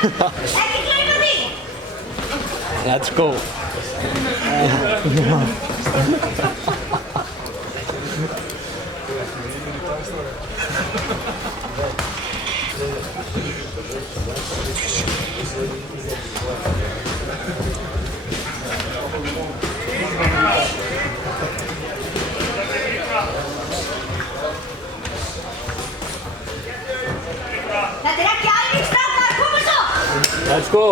Ekki gleyma því! Let's go! Þetta er ekki æfing, strákar, komum svo! Let's go!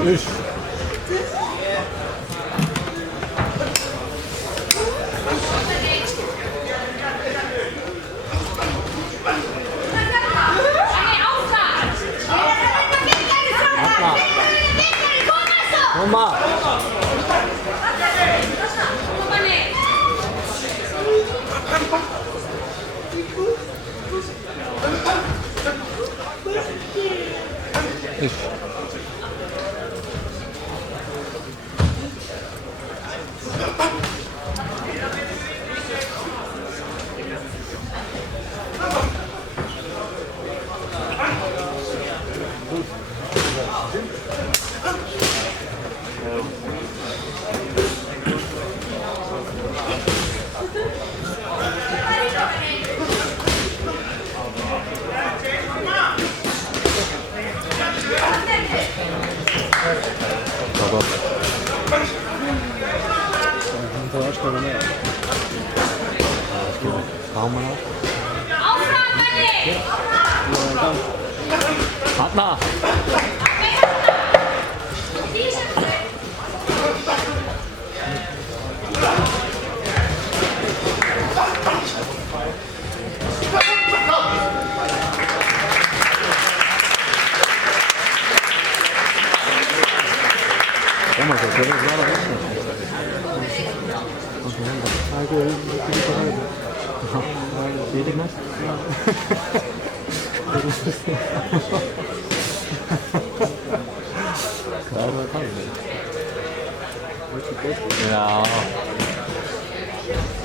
Üç. Mamma. Üç. Áfram, Benni! Þarna! Koma svo, það er bara þessu. Það er ekki bara þetta. Ég er næst. Hvað er það að tala um? Já.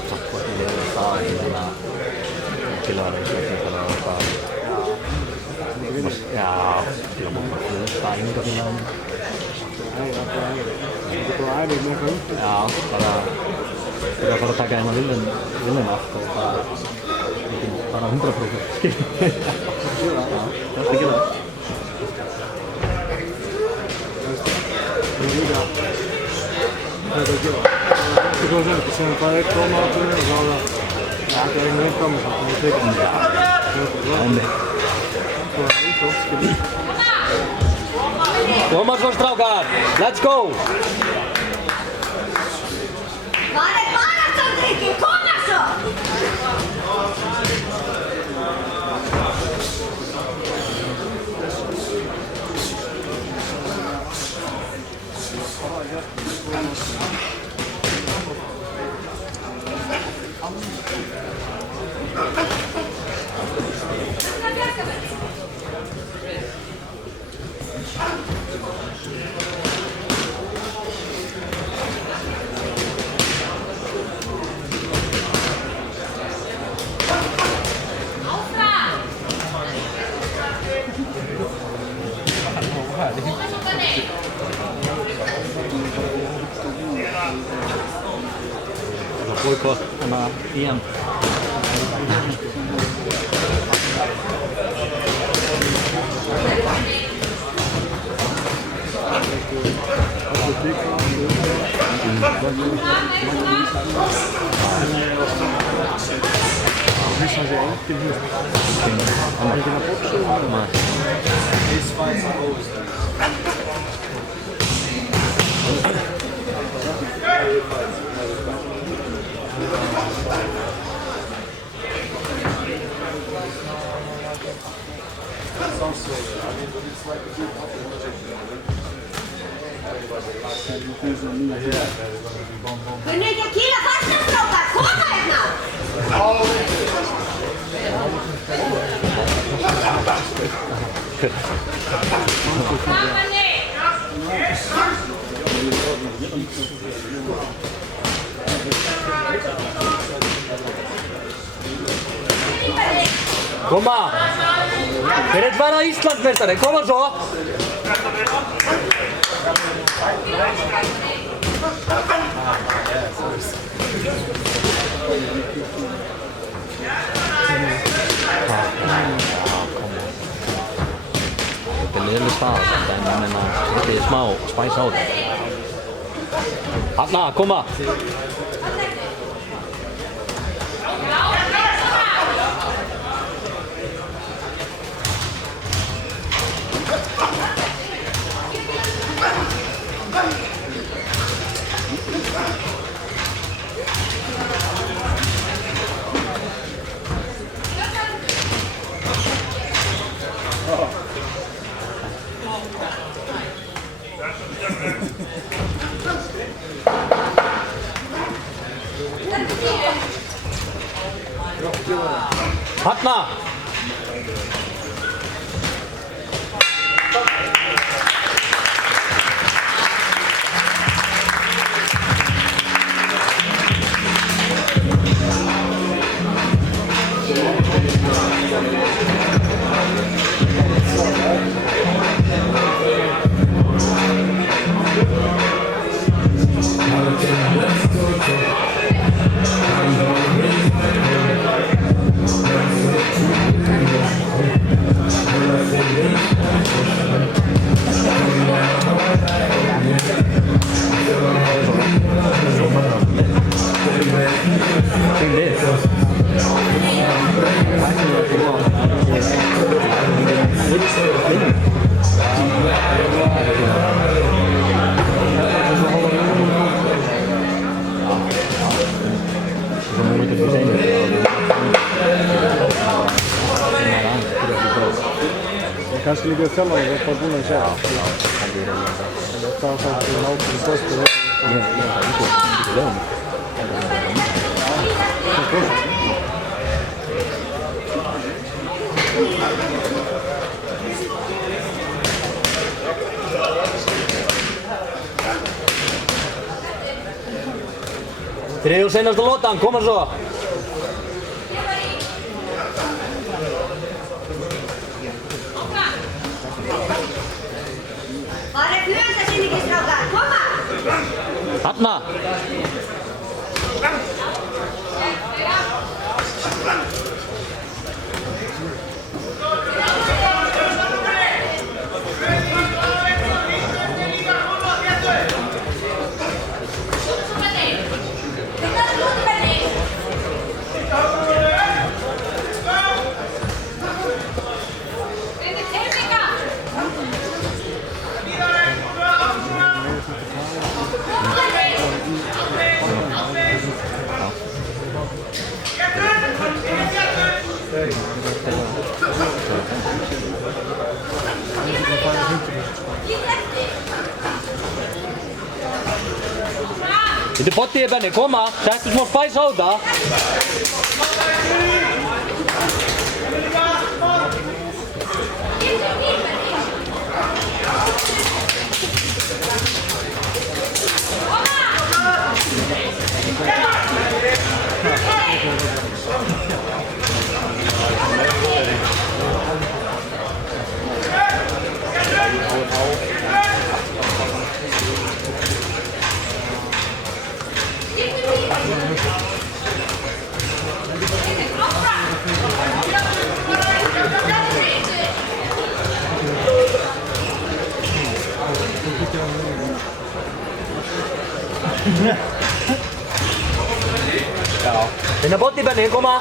Takk fyrir að ég það ekki svona til að vera eins og þetta og það. Já, til að móta hlusta æfingafélaginu. Já, bara til að fara að taka hérna viljum allt og bara 100%, skilur. Já, það er ekki það. Það er að gera. Það er góð sem sem það er koma á því og þá er það er einhvern veginn samt að við tekum það. Það er íþrótt, skilur. Koma svo strákar, let's go! Hvað er baráttuandrykki? Koma svo! Boykott hana EM. Missar sig engin húst. Engin að bóksu. Kunni ekki að kýla fasta strákar, koma hérna! Koma! Hver verða Íslandsmeistari? Koma svo! Þetta er liðlega staða samt, en ég meina, þetta er smá spæs á þetta. Hanna, koma! Hanna! Kannski líka þjálfari, það er bara búin að segja. Það var það að nákvæmlega stöðstu. Þriðja og seinasta lotan, koma svo! Var er flugeldasýningin, strákar? Koma! Hanna! Þetta er bottið Benni, koma, settu smá spæs á þetta. Þetta er bottið Benni, koma.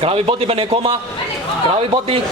Gravipotti menee koma. Gravipotti.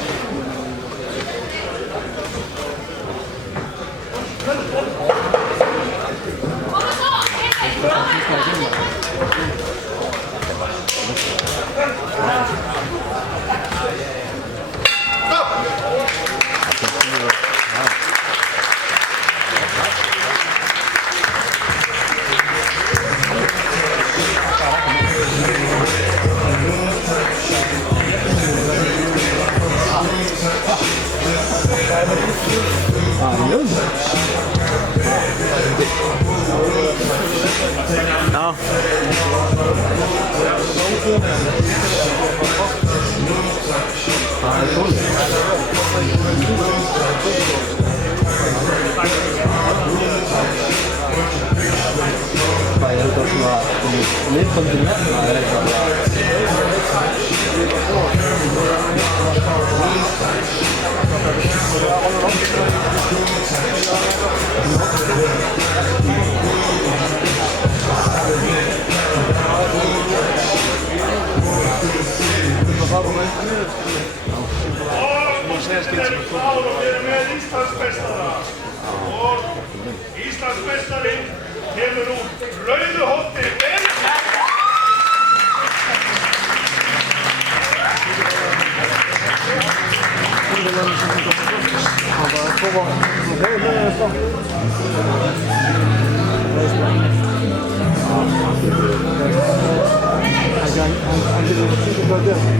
Laulu med Íslandsmeistara og Íslandsmeistarin kemur úr Rauðuholti. Han